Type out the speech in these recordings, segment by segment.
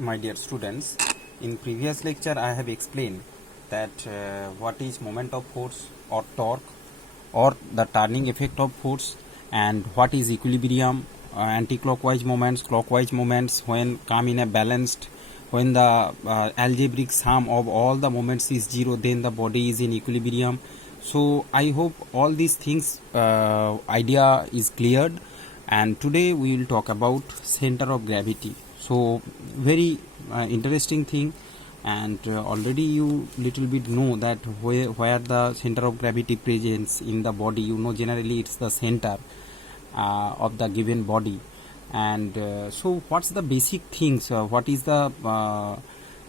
My dear students, in previous lecture I have explained that what is moment of force or torque or the turning effect of force, and what is equilibrium, anti-clockwise moments, clockwise moments when come in a balanced, when the algebraic sum of all the moments is 0, then the body is in equilibrium. So I hope all these things idea is cleared, and today we will talk about center of gravity. So very interesting thing, and already you little bit know that where the center of gravity presents in the body. You know, generally it's the center of the given body. And so what's the basic things, what is the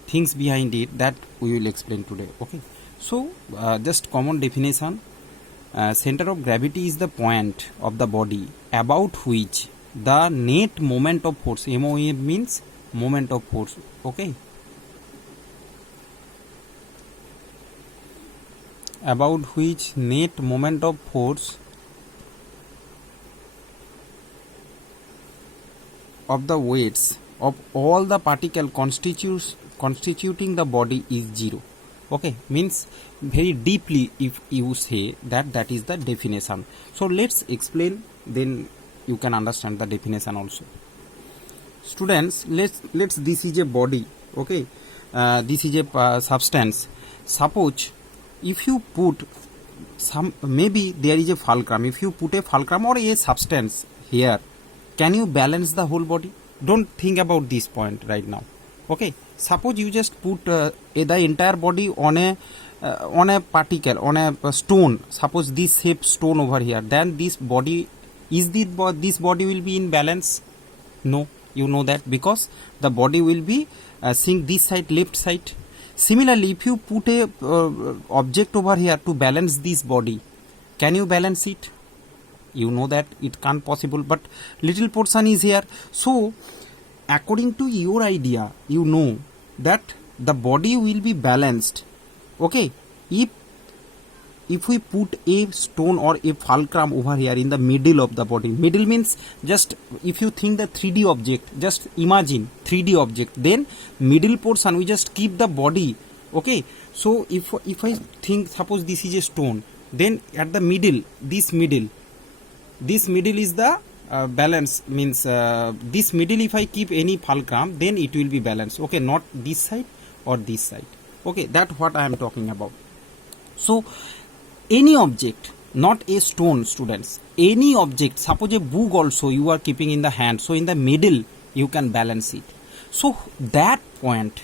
things behind it, that we will explain today. Okay, so just common definition. Center of gravity is the point of the body about which the net moment of force, MOM means moment of force, okay, about which net moment of force of the weights of all the particle constituting the body is 0. Okay, means very deeply if you say that, that is the definition. So let's explain, then you can understand the definition also. Students, let's this is a body, okay, this is a substance. Suppose if you put some, maybe there is a fulcrum, if you put a fulcrum or a substance here, can you balance the whole body? Don't think about this point right now. Okay, suppose you just put the entire body on a particle, on a stone, suppose this shape stone over here, then this body, is this body will be in balance? No, you know that, because the body will be seeing this side, left side. Similarly, if you put a object over here to balance this body, can you balance it? You know that it can't possible, but little portion is here. So according to your idea, you know that the body will be balanced, okay, if we put a stone or a fulcrum over here in the middle of the body. Middle means, just if you think the 3D object, just imagine 3D object, then middle portion we just keep the body, okay. So if I think, suppose this is a stone, then at the middle, this middle is the balance, means this middle, if I keep any fulcrum, then it will be balanced, okay, not this side or this side, okay. That's what I am talking about. So any object, not a stone, students, any object, suppose a book also you are keeping in the hand, so in the middle you can balance it. So that point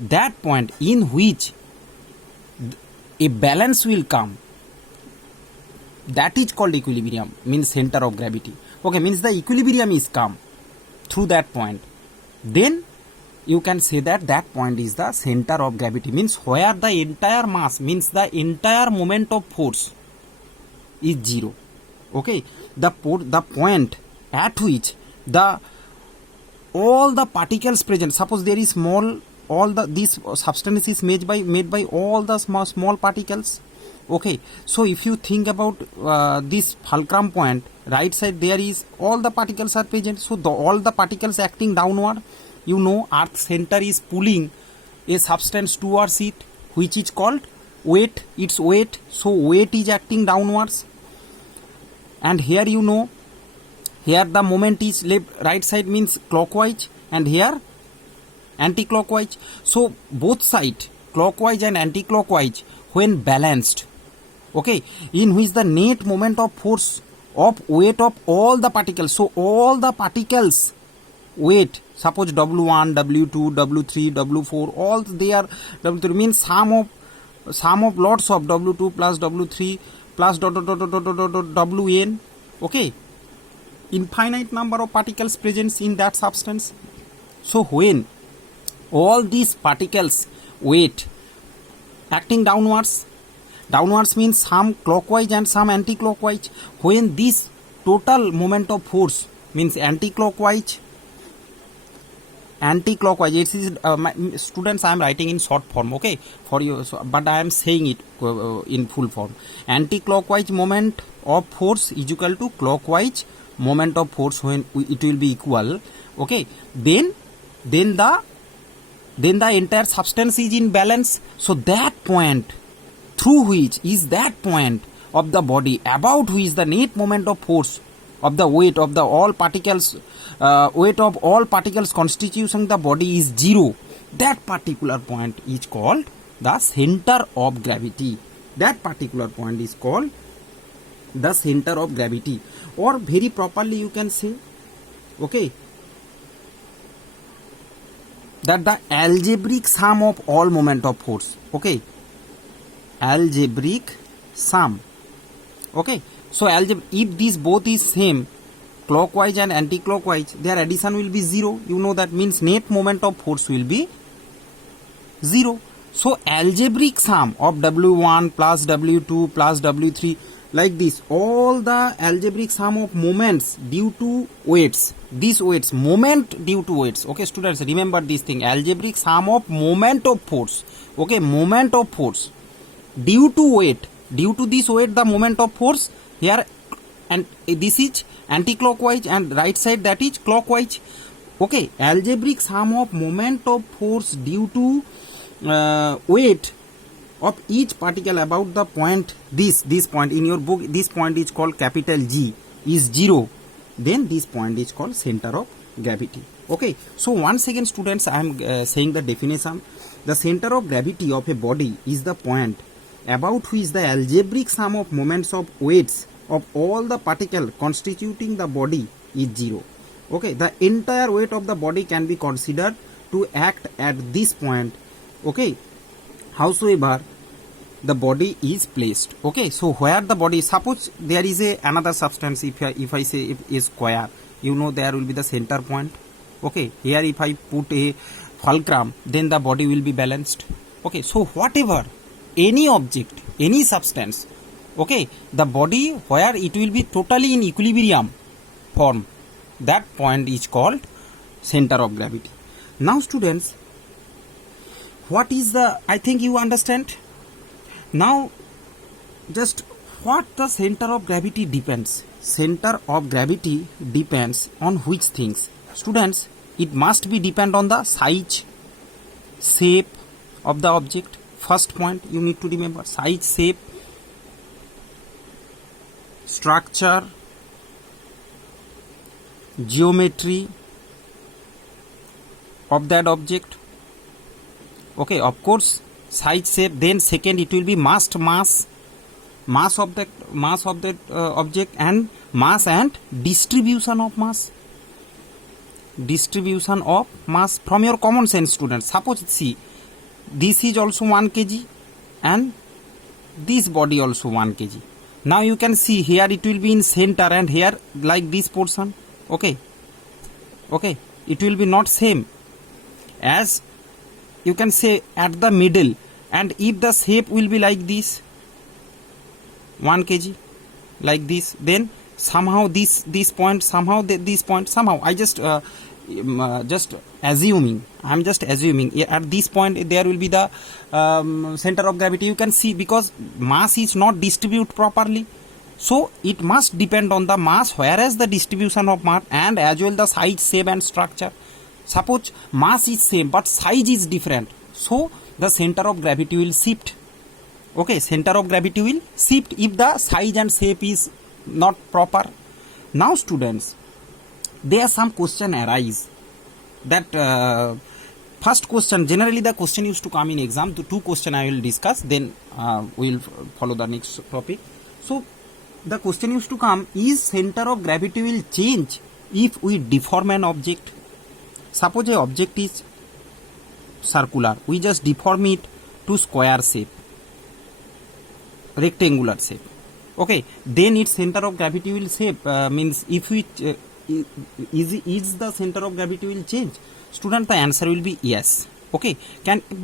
in which a balance will come, that is called equilibrium, means center of gravity, okay, means the equilibrium is come through that point, then you can say that that point is the center of gravity, means where the entire mass, means the entire moment of force is 0, okay. The point at which all the particles present, suppose there is small, all this substance is made by all the small particles, okay. So if you think about this fulcrum point, right side, there is all the particles are present, so all the particles acting downward. You know, earth center is pulling a substance towards it, which is called weight, its weight. So weight is acting downwards, and here you know, here the moment is right side means clockwise, and here anti-clockwise. So both sides, clockwise and anti-clockwise, when balanced, okay, in which the net moment of force of weight of all the particles, so all the particles weight, suppose W1, W2, W3, W4, all they are, W3 means sum of lots of W2 plus W3 plus Wn, okay, infinite number of particles present in that substance. So when all these particles weight acting downwards means some clockwise and some anti-clockwise, when this total moment of force, means anti-clockwise, it is students, I am writing in short form, okay, for you, so, but I am saying it in full form. Anti-clockwise moment of force is equal to clockwise moment of force when it will be equal, okay. Then then the entire substance is in balance. So that point through which is that point of the body about which the net moment of force of the weight of the all particles constituting the body is zero. That particular point is called the center of gravity. That particular point is called the center of gravity, or very properly you can say, okay, that the algebraic sum of all moment of force. Okay, algebraic sum. Okay, so if these both is same, clockwise and anti-clockwise, their addition will be 0. You know that means net moment of force will be 0. So algebraic sum of W1 plus W2 plus W3, like this, all the algebraic sum of moments due to weights, these weights, moment due to weights. Okay, students, remember this thing, algebraic sum of moment of force. Okay, moment of force due to weight, due to this weight, the moment of force here, and this is anti-clockwise and right side that is clockwise. Okay, algebraic sum of moment of force due to weight of each particle about the point, this point in your book, this point is called capital G, is 0, then this point is called center of gravity. Okay, so once again students, I am saying the definition. The center of gravity of a body is the point about which the algebraic sum of moments of weights of all the particle constituting the body is 0. Okay, the entire weight of the body can be considered to act at this point. Okay, howsoever the body is placed. Okay, so where the body, suppose there is another substance, if I say a square, you know there will be the center point. Okay, here if I put a fulcrum, then the body will be balanced. Okay, so whatever, any object, any substance, okay, the body where it will be totally in equilibrium form, that point is called center of gravity. Now students, what is the, I think you understand. Now just what the center of gravity depends. Center of gravity depends on which things? Students, it must be depend on the size, shape of the object. First point you need to remember, size, shape, structure, geometry of that object. Okay, of course, size, shape. Then second, it will be mass of that object, and mass and distribution of mass. Distribution of mass from your common sense, students. Suppose see, this is also 1 kg and this body also 1 kg. Now you can see here it will be in center and here like this portion. Okay, it will be not same as you can say at the middle, and if the shape will be like this 1 kg like this, then somehow this point, somehow this point, somehow I just assuming, I'm just assuming at this point there will be the center of gravity. You can see because mass is not distributed properly, so it must depend on the mass, whereas the distribution of mass and as well the size, shape and structure. Suppose mass is same but size is different, so the center of gravity will shift. Okay, center of gravity will shift if the size and shape is not proper. Now students, there are some question arise that first question, generally the question used to come in exam. The 2 question I will discuss, then we will follow the next topic. So the question used to come, is center of gravity will change if we deform an object? Suppose a object is circular, we just deform it to square shape, rectangular shape. Okay, then its center of gravity will shape means if we is the center of gravity will change? Student, the answer will be yes. Okay,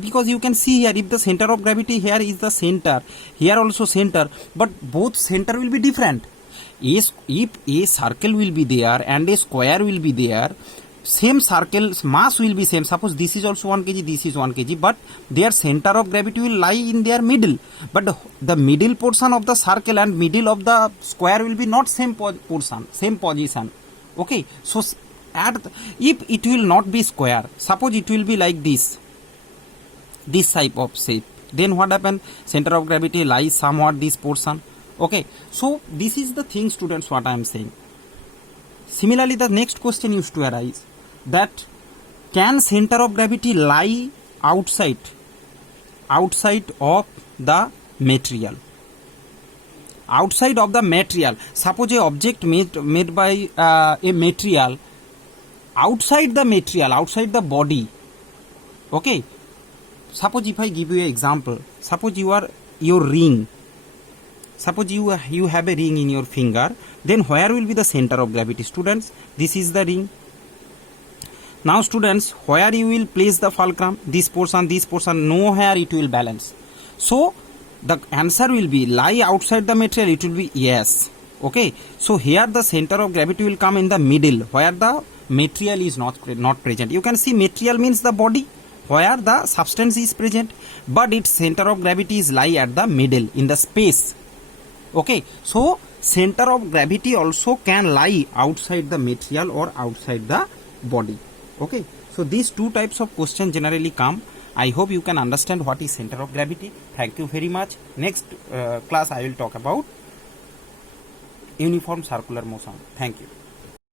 because you can see here, if the center of gravity here is the center, here also center, but both center will be different. If a circle will be there and a square will be there, same circle's mass will be same. Suppose this is also 1 kg, this is 1 kg, but their center of gravity will lie in their middle, but the middle portion of the circle and middle of the square will be not same portion, same position. Okay, so if it will not be square, suppose it will be like this type of shape, then what happen? Center of gravity lies somewhat this portion. Okay, so this is the thing, students, what I am saying. Similarly, the next question used to arise that can center of gravity lie outside of the material? Outside of the material, suppose a object made by a material outside the body. Okay, suppose if I give you an example, suppose your ring, suppose you have a ring in your finger, then where will be the center of gravity? Students, this is the ring. Now students, where you will place the fulcrum? This portion, nowhere it will balance. So the answer will be lie outside the material, it will be yes. Okay, so here the center of gravity will come in the middle where the material is not present. You can see material means the body where the substance is present, but its center of gravity is lie at the middle in the space. Okay, so center of gravity also can lie outside the material or outside the body. Okay, so these two types of questions generally come. I hope you can understand what is center of gravity. Thank you very much. Next class I will talk about uniform circular motion. Thank you.